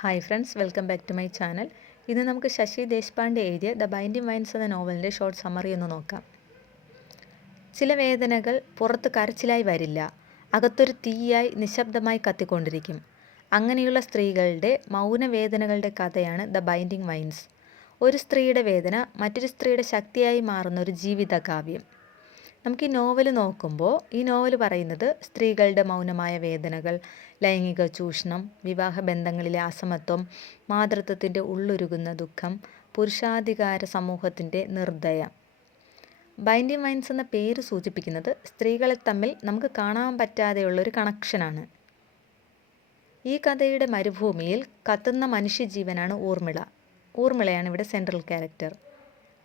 Hi friends, welcome back to my channel. ഇന്ന് നമുക്ക് ശശി ദേശ്പാണ്ഡെ എഴുതിയ ദ ബൈൻഡിങ് വൈൻസ് എന്ന നോവലിൻ്റെ ഷോർട്ട് സമ്മറി ഒന്ന് നോക്കാം. ചില വേദനകൾ പുറത്ത് കരച്ചിലായി വരില്ല, അകത്തൊരു തീയായി നിശബ്ദമായി കത്തിക്കൊണ്ടിരിക്കും. അങ്ങനെയുള്ള സ്ത്രീകളുടെ മൗനവേദനകളുടെ കഥയാണ് ദ ബൈൻഡിങ് വൈൻസ്. ഒരു സ്ത്രീയുടെ വേദന മറ്റൊരു സ്ത്രീയുടെ ശക്തിയായി മാറുന്ന ഒരു ജീവിതകാവ്യം. നമുക്ക് ഈ നോവൽ നോക്കുമ്പോൾ ഈ നോവൽ പറയുന്നത് സ്ത്രീകളുടെ മൗനമായ വേദനകൾ, ലൈംഗിക ചൂഷണം, വിവാഹ ബന്ധങ്ങളിലെ അസമത്വം, മാതൃത്വത്തിൻ്റെ ഉള്ളുരുകുന്ന ദുഃഖം, പുരുഷാധികാര സമൂഹത്തിൻ്റെ നിർദ്ദയം. ബൈൻഡിങ് വൈൻസ് എന്ന പേര് സൂചിപ്പിക്കുന്നത് സ്ത്രീകളെ തമ്മിൽ നമുക്ക് കാണാൻ പറ്റാതെയുള്ളൊരു കണക്ഷനാണ്. ഈ കഥയുടെ മരുഭൂമിയിൽ കത്തുന്ന മനുഷ്യജീവനാണ് ഊർമിള. ഊർമിളയാണ് ഇവിടെ സെൻട്രൽ ക്യാരക്ടർ.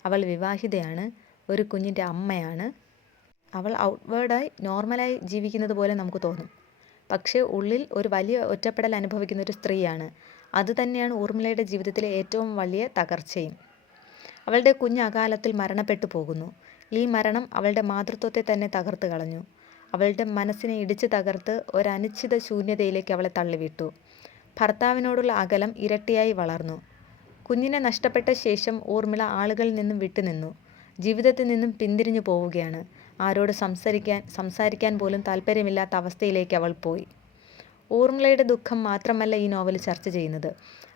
അവൾ വിവാഹിതയാണ്, ഒരു കുഞ്ഞിൻ്റെ അമ്മയാണ്. അവൾ ഔട്ട്വേർഡായി നോർമലായി ജീവിക്കുന്നത് പോലെ നമുക്ക് തോന്നും, പക്ഷേ ഉള്ളിൽ ഒരു വലിയ ഒറ്റപ്പെടൽ അനുഭവിക്കുന്ന ഒരു സ്ത്രീയാണ്. അതുതന്നെയാണ് ഊർമിളയുടെ ജീവിതത്തിലെ ഏറ്റവും വലിയ തകർച്ചയും. അവളുടെ കുഞ്ഞ് അകാലത്തിൽ മരണപ്പെട്ടു പോകുന്നു. ഈ മരണം അവളുടെ മാതൃത്വത്തെ തന്നെ തകർത്ത് കളഞ്ഞു. അവളുടെ മനസ്സിനെ ഇടിച്ചു തകർത്ത് ഒരനിശ്ചിത ശൂന്യതയിലേക്ക് അവളെ തള്ളിവിട്ടു. ഭർത്താവിനോടുള്ള അകലം ഇരട്ടിയായി വളർന്നു. കുഞ്ഞിനെ നഷ്ടപ്പെട്ട ശേഷം ഊർമിള ആളുകളിൽ നിന്നും വിട്ടുനിന്നു. ജീവിതത്തിൽ നിന്നും പിന്തിരിഞ്ഞു പോവുകയാണ്. ആരോട് സംസാരിക്കാൻ പോലും താല്പര്യമില്ലാത്ത അവസ്ഥയിലേക്ക് അവൾ പോയി. ഊർമിളയുടെ ദുഃഖം മാത്രമല്ല ഈ നോവൽ ചർച്ച ചെയ്യുന്നത്.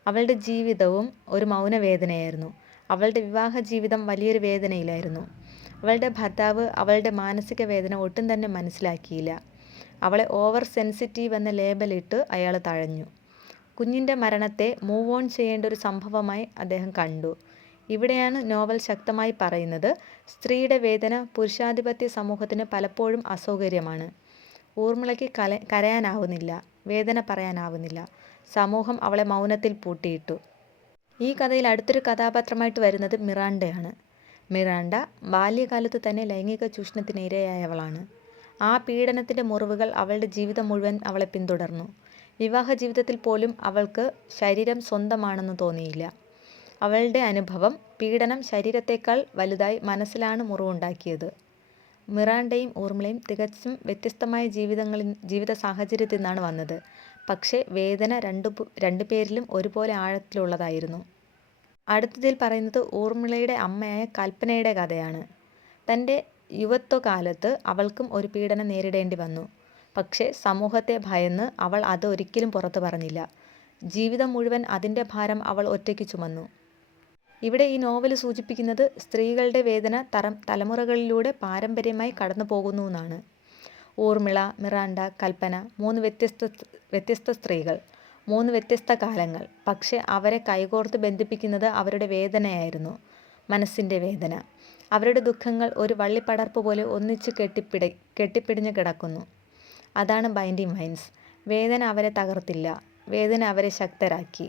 അവളുടെ ജീവിതവും ഒരു മൗനവേദനയായിരുന്നു. അവളുടെ വിവാഹ ജീവിതം വലിയൊരു വേദനയിലായിരുന്നു. അവളുടെ ഭർത്താവ് അവളുടെ മാനസിക വേദന ഒട്ടും തന്നെ മനസ്സിലാക്കിയില്ല. അവളെ ഓവർ സെൻസിറ്റീവ് എന്ന ലേബലിട്ട് അയാൾ തഴഞ്ഞു. കുഞ്ഞിൻ്റെ മരണത്തെ മൂവ് ഓൺ ചെയ്യേണ്ട ഒരു സംഭവമായി അദ്ദേഹം കണ്ടു. ഇവിടെയാണ് നോവൽ ശക്തമായി പറയുന്നത്, സ്ത്രീയുടെ വേദന പുരുഷാധിപത്യ സമൂഹത്തിന് പലപ്പോഴും അസൗകര്യമാണ്. ഊർമിളയ്ക്ക് കരയാനാവുന്നില്ല, വേദന പറയാനാവുന്നില്ല. സമൂഹം അവളെ മൗനത്തിൽ പൂട്ടിയിട്ടു. ഈ കഥയിൽ അടുത്തൊരു കഥാപാത്രമായിട്ട് വരുന്നത് മിറാണ്ടയാണ്. മിറാണ്ട ബാല്യകാലത്ത് തന്നെ ലൈംഗിക ചൂഷണത്തിന് ഇരയായവളാണ്. ആ പീഡനത്തിൻ്റെ മുറിവുകൾ അവളുടെ ജീവിതം മുഴുവൻ അവളെ പിന്തുടർന്നു. വിവാഹ ജീവിതത്തിൽ പോലും അവൾക്ക് ശരീരം സ്വന്തമാണെന്ന് തോന്നിയില്ല. അവളുടെ അനുഭവം പീഡനം ശരീരത്തേക്കാൾ വലുതായി മനസ്സിലാണ് മുറിവുണ്ടാക്കിയത്. മിറാണ്ടയും ഊർമിളയും തികച്ചും വ്യത്യസ്തമായ ജീവിത സാഹചര്യത്തിൽ നിന്നാണ് വന്നത്. പക്ഷേ വേദന രണ്ടുപേരിലും ഒരുപോലെ ആഴത്തിലുള്ളതായിരുന്നു. അടുത്തതിൽ പറയുന്നത് ഊർമിളയുടെ അമ്മയായ കൽപ്പനയുടെ കഥയാണ്. തൻ്റെ യുവത്വകാലത്ത് അവൾക്കും ഒരു പീഡനം നേരിടേണ്ടി വന്നു. പക്ഷേ സമൂഹത്തെ ഭയന്ന് അവൾ അത് ഒരിക്കലും പുറത്തു പറഞ്ഞില്ല. ജീവിതം മുഴുവൻ അതിൻ്റെ ഭാരം അവൾ ഒറ്റയ്ക്ക് ചുമന്നു. ഇവിടെ ഈ നോവൽ സൂചിപ്പിക്കുന്നത് സ്ത്രീകളുടെ വേദന തലമുറകളിലൂടെ പാരമ്പര്യമായി കടന്നു പോകുന്നു എന്നാണ്. ഊർമിള, മിറാണ്ട, കൽപ്പന, മൂന്ന് വ്യത്യസ്ത സ്ത്രീകൾ, മൂന്ന് വ്യത്യസ്ത കാലങ്ങൾ. പക്ഷെ അവരെ കൈകോർത്ത് ബന്ധിപ്പിക്കുന്നത് അവരുടെ വേദനയായിരുന്നു, മനസ്സിൻ്റെ വേദന. അവരുടെ ദുഃഖങ്ങൾ ഒരു വള്ളിപ്പടർപ്പ് പോലെ ഒന്നിച്ച് കെട്ടിപ്പിടിഞ്ഞ് കിടക്കുന്നു. അതാണ് ബൈൻഡിങ് വൈൻസ്. വേദന അവരെ തകർത്തില്ല, വേദന അവരെ ശക്തരാക്കി.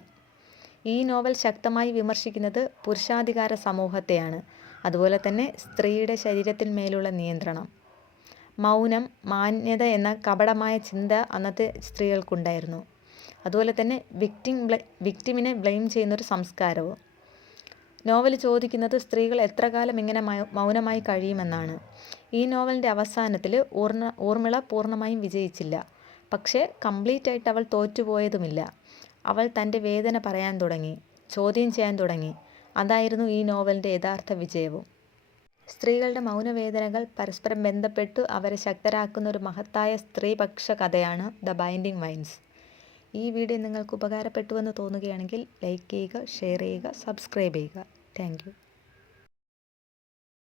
ഈ നോവൽ ശക്തമായി വിമർശിക്കുന്നത് പുരുഷാധികാര സമൂഹത്തെയാണ്. അതുപോലെ തന്നെ സ്ത്രീയുടെ ശരീരത്തിന്മേലുള്ള നിയന്ത്രണം. മൗനം, മാന്യത എന്ന കപടമായ ചിന്ത അന്നത്തെ സ്ത്രീകൾക്കുണ്ടായിരുന്നു. അതുപോലെ തന്നെ വിക്ടിമിനെ ബ്ലെയിം ചെയ്യുന്നൊരു സംസ്കാരവും. നോവൽ ചോദിക്കുന്നത് സ്ത്രീകൾ എത്ര കാലം ഇങ്ങനെ മൗനമായി കഴിയുമെന്നാണ്. ഈ നോവലിൻ്റെ അവസാനത്തിൽ ഊർമിള പൂർണ്ണമായും വിജയിച്ചില്ല, പക്ഷേ കംപ്ലീറ്റ് ആയിട്ട് അവൾ തോറ്റുപോയതുമില്ല. അവൾ തൻ്റെ വേദന പറയാൻ തുടങ്ങി, ചോദ്യം ചെയ്യാൻ തുടങ്ങി. അതായിരുന്നു ഈ നോവലിൻ്റെ യഥാർത്ഥ വിജയവും. സ്ത്രീകളുടെ മൗനവേദനകൾ പരസ്പരം ബന്ധപ്പെട്ടു അവരെ ശക്തരാക്കുന്ന ഒരു മഹത്തായ സ്ത്രീപക്ഷ കഥയാണ് ദ ബൈൻഡിങ് വൈൻസ്. ഈ വീഡിയോ നിങ്ങൾക്ക് ഉപകാരപ്പെട്ടുവെന്ന് തോന്നുകയാണെങ്കിൽ ലൈക്ക് ചെയ്യുക, ഷെയർ ചെയ്യുക, സബ്സ്ക്രൈബ് ചെയ്യുക. Thank you.